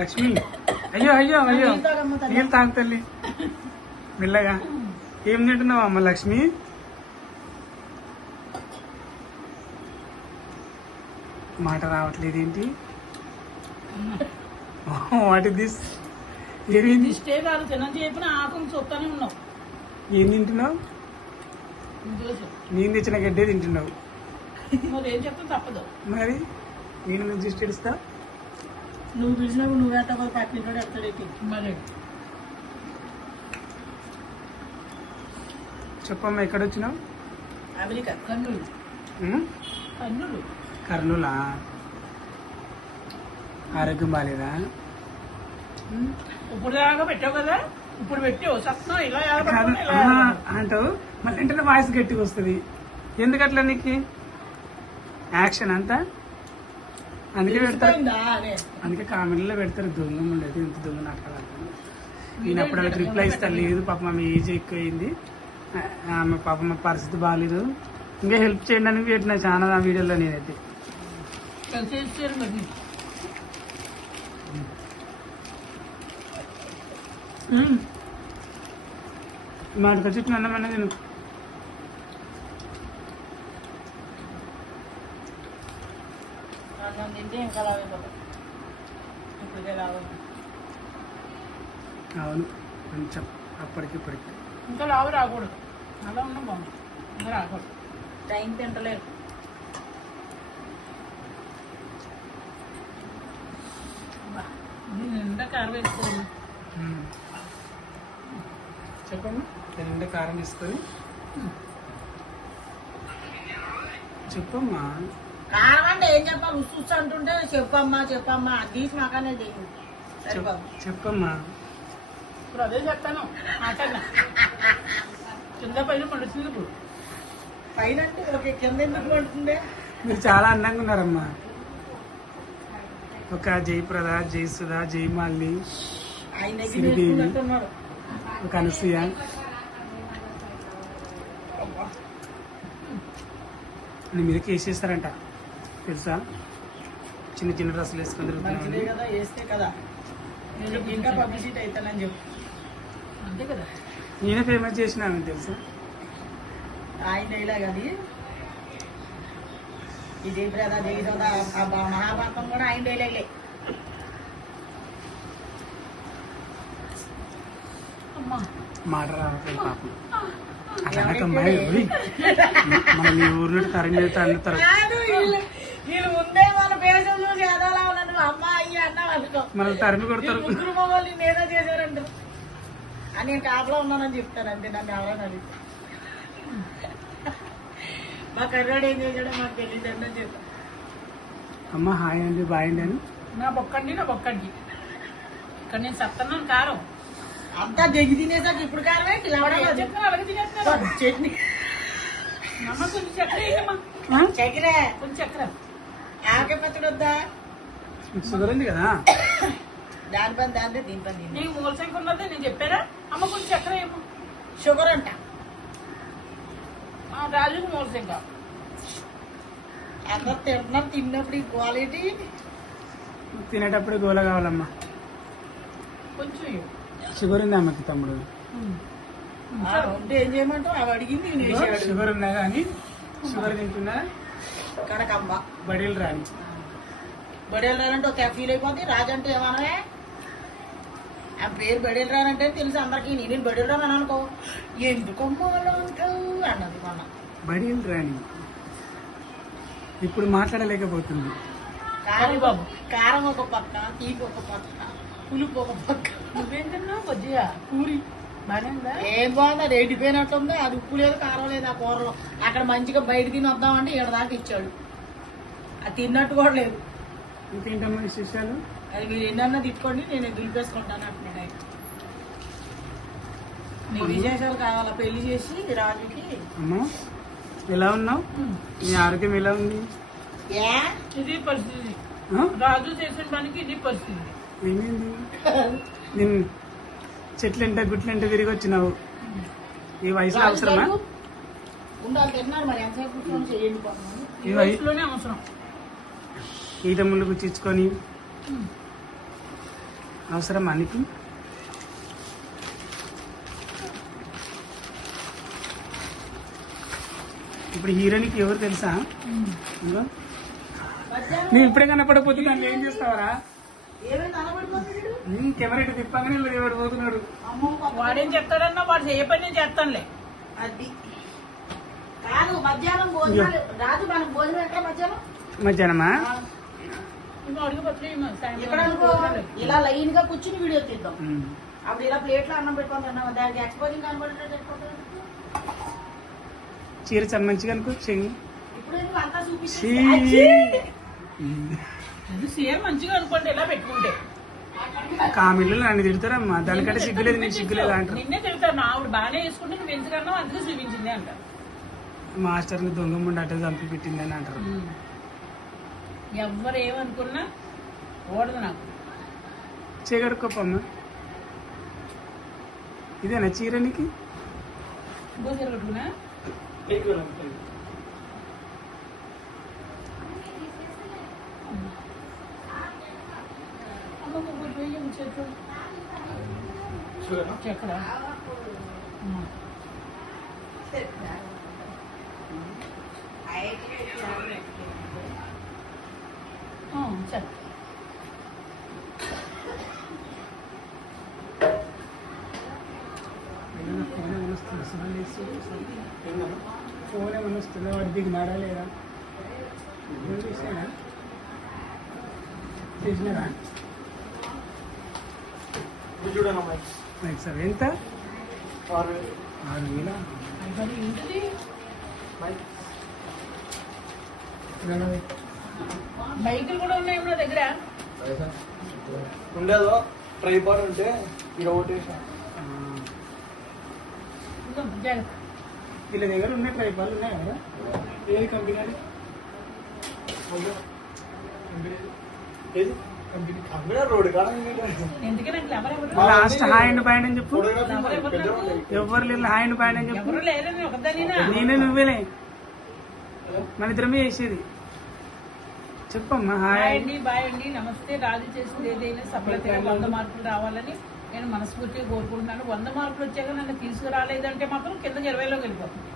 లక్ష్మి అయ్యో అయ్యో అయ్యో నీళ్ళు తాగు తల్లి మెల్లగా. ఏం తింటున్నావు అమ్మ లక్ష్మి? మాట రావట్లేదు ఏంటి? What is this? ఏమైంది? ఏం తింటున్నావు? నేను తెచ్చిన గడ్డే తింటున్నావు. మరి నేను నుంచి ఇస్తా. నువ్వు పిలిచినప్పుడు నువ్వు వేస్తావు, పక్కన ఎత్తాడైతే. మరి చెప్పమ్మా, ఎక్కడ వచ్చినావు? అమెరికా, కర్నూలు. కర్నూలు. కర్నూలా? ఆరోగ్యం బాగాలేదా? ఇప్పుడు దాకా పెట్టావు కదా, ఇప్పుడు పెట్టావు సత్నం ఇలా అంటావు. మళ్ళీ వెంటనే వాయిస్ గట్టిగా వస్తుంది. ఎందుకట్లా నీకు యాక్షన్ అంతా? అందుకే పెడతారు, అందుకే కామెంట్లో పెడతారు దొంగ ఉండేది, ఇంత దొంగ నాటకాలు. నేను అప్పుడు వాళ్ళకి రిప్లై ఇస్తాను, లేదు పాపం ఆమె ఏజ్ ఎక్కువ అయింది, ఆమె పాపం మా పరిస్థితి బాగాలేదు, ఇంకా హెల్ప్ చేయండి అని పెట్టిన చాలా ఆ వీడియోలో నేనైతే. మాటకు చుట్టూ అన్నమన్నా నేను తింటే ఇంకా లాగైపోతాం. ఇప్పుడే లాగదు. అవును, కొంచెం అప్పటికిప్పటికి ఇంకా లావు రాకూడదు. అలా ఉన్నాం బాగుంది, ఇంకా రాకూడదు. టైం తింటలేదు. నిండా కారం వేసుకోండి. చెప్పమ్మా, నిండా కారం వేసుకొని చెప్పమ్మా. కారం అంటే ఏం చెప్పాలి? ఉసు అంటుంటే చెప్పమ్మా చెప్పమ్మా తీసి మాకనే చెప్పమ్మా. ఇప్పుడు అదే చెప్తాను, మాట్లాడినా కింద పైన పడుతుంది. ఇప్పుడు పైన అంటే ఓకే, కింద ఎందుకు పడుతుంది? మీరు చాలా అందంగా ఉన్నారమ్మా. ఒక జయప్రద, జయసుధ, జయమాలిని, శ్రీదేవి, ఒక అనసూయ. మీద కేసేస్తారంట తెలుసా? చిన్న చిన్న డ్రెస్సులు వేసుకొని తిరుగుతున్నాను కదా, వేస్తే కదా ఇంకా పబ్లిసిటీ అవుతానని చెప్పు. అంతే కదా, నేనే ఫేమస్ చేసినాను తెలుసా? ఆయన డైలాగ్ అది. ఇది బ్రదా జయసుధ మహాభారతం కూడా ఆయన డైలాగ్లే. మాట రావట్లేదు పాపం. అమ్మాయి మన మీ ఊర్లో తరంగ అన్నుతారు. వీళ్ళు ముందే మన పేషలు చేదాలా ఉన్నాను అమ్మాయి అన్న మనకు తరిమి కొడతారు. ముగ్గురు మొగోళ్ళు నేనే చేశారంటారు అని నేను కాపలా ఉన్నానని చెప్తాను. అంతే, నన్ను ఎవరైనా అడిగితే. మా కర్రాడు ఏం చేశాడో మాకు తెలియదు అని చెప్తాను. అమ్మ హాయ్ అండి, బాయ్ అండి అని. నా బొక్కండి ఇక్కడ నేను సత్తన్నాను కారం అంతా దిగి తినేసాక ఇప్పుడు కారం ఏంటి? చట్నీ కొంచెం చక్కెర, కొంచెం చక్కెర, ఆకే పచ్చడి వద్దా? షుగర్ ఉంది కదా, దాని పని దాంతో దీని పని నీకు మూలశంక ఉన్నది నేను చెప్పారా? అమ్మ కొంచెం చక్కెర ఏమో షుగర్ అంట. రాజుకు మూలశంక అందరు తింటున్నారు. తిన్నప్పుడు ఈ క్వాలిటీ తినేటప్పుడు గోల కావాలమ్మా. కొంచెం షుగర్ ఉంది అమ్మకి తమ్ముడు. ఉంటే ఏం చేయమంటావు? అవి అడిగింది షుగర్ ఉన్నా కానీ షుగర్ తింటున్నా. కనకమ్మ బడీలు రాని, బడేలు రానంటే ఒక ఫీల్ అయిపోతుంది. రాజు అంటే ఏమనవే? ఆ పేరు బడేలు రానంటే తెలుసు అందరికి. నేను బడేలు రాను అనుకో, ఎందుకమ్మా అలా అంటావు అన్నది మొన్న. బడీలు రాని ఇప్పుడు మాట్లాడలేకపోతుంది. కారం బాబు, కారం ఒక పక్క, తీపి ఒక పక్క, పులుపు ఒక పక్క. నువ్వేం తిన్నావు? బజ్జియా, పూరి ఏం బాగుంది? అది ఎండిపోయినట్టుంది. అది ఉప్పు లేదు, కారం లేదు ఆ కూరలో. అక్కడ మంచిగా బయట తిని వద్దామంటే ఇక్కడ దాకా ఇచ్చాడు. అది తిన్నట్టు కూడా లేదు. ఇంకేంటమ్మా విశేషాలు? అది మీరు ఎన్నన్నా తిట్టుకోండి, నేను దులిపేసుకుంటాను అంటున్నాడు. నీ విశేషాలు కావాలా? పెళ్లి చేసి రాజుకి. అమ్మా ఎలా ఉన్నావు? నీ ఆరోగ్యం ఎలా ఉంది? ఇది పరిస్థితి. రాజు చేసిన పనికి ఇది పరిస్థితి. ఏమైంది? నేను చెట్లంటే గుట్లంటే తిరిగి వచ్చినావు. ఈ వయసులో అవసరమా? ఉండాలి తిన్నారు మరి ఎంతసేపు చేయండి. ఈ వయసులోనే అవసరం. ఈత ముళ్ళు గుచ్చించుకొని అవసరం మనకి. ఇప్పుడు హీరోయిన్కి ఎవరు తెలుసా? ఇదిగో. నువ్వు ఇప్పుడే కనపడకపోతే దాన్ని ఏం చేస్తావరా? కెమెరా ఇటు తిప్పగానే ఎవడు పోతున్నాడు. వాడేం చెప్తాడన్నా వాడు ఏ పని నేను చేస్తానులే. అది కాదు మధ్యాహ్నం భోజనాలు రాజు మనకు భోజనం ఎక్కడ మధ్యాహ్నం? మధ్యాహ్నమా? ఇక్కడ అనుకో ఇలా లైన్ గా కూర్చుని వీడియో తీద్దాం. అప్పుడు ఇలా ప్లేట్ లో అన్నం పెట్టుకుంటున్నాం, దానికి ఎక్స్పోజింగ్ కనబడేటట్టు. చీర చాలా మంచిగా అనుకో చెయ్యి. ఇప్పుడు నువ్వు అంతా చూపించి చీర మంచిగా అనుకోండి ఇలా పెట్టుకుంటే. కామెడీలో నన్ను తిడతారమ్మా, దానికంటే సిగ్గులేదు నీకు సిగ్గులేదు అంటారు. నిన్నే తిడతారు, నా ఆవిడ బాగానే వేసుకుంటే నువ్వు ఎందుకన్నావు అందుకే చూపించింది అంటారు. మాస్టర్ని దొంగ ముందు అట్ట చంపి పెట్టిందని అంటారు. ఎవ్వరు ఏమనుకున్నా ఓడదు నాకు. చీకడుకోపమ్మా. ఇదేనా చీర నీకు? ఇంకో చీర కట్టుకున్నా ఎక్కడ సరే ఫోన్ ఏమైనా వస్తుందా? వాడు దిగినాడా లేదా చేసినారా? సార్ ఎంత? 6,000. అది ఏంటిది? బైకులు కూడా ఉన్నాయి నా దగ్గర. ఉండేదో ట్రైపాడ్ ఉంటే ఇక ఒకటి జాగ్రత్త. వీళ్ళ దగ్గర ఉన్న ట్రైపాలు ఉన్నాయి కదా? ఏది కంపెనీ? ఏది కంపెనీ? కంపెనీ రోడ్ కాడ ఎందుకే నాకు లెవర్ ఎవరు లాస్ట్ హాయ్ అండ్ బాయ్ అని చెప్పు. ఫోటోగ్రఫీ ఎవరు లేదు హాయ్ అండ్ బాయ్ అని చెప్పు. ఎవరు లేరని ఒకదానినా నేనే నువ్వేలే మన ఇద్దరమే చేసేది. చెప్పమ్మా. Hi hi. అండి, బాయ్ అండి, నమస్తే. రాజు చేసింది ఏదైనా సఫలతగా 100 మార్కులు రావాలని నేను మనస్ఫూర్తిగా కోరుకుంటున్నాను. 100 మార్కులు వచ్చాక నన్ను తీసుకురాలేదంటే మాత్రం కిందకి 20లోకి వెళ్ళిపోతుంది.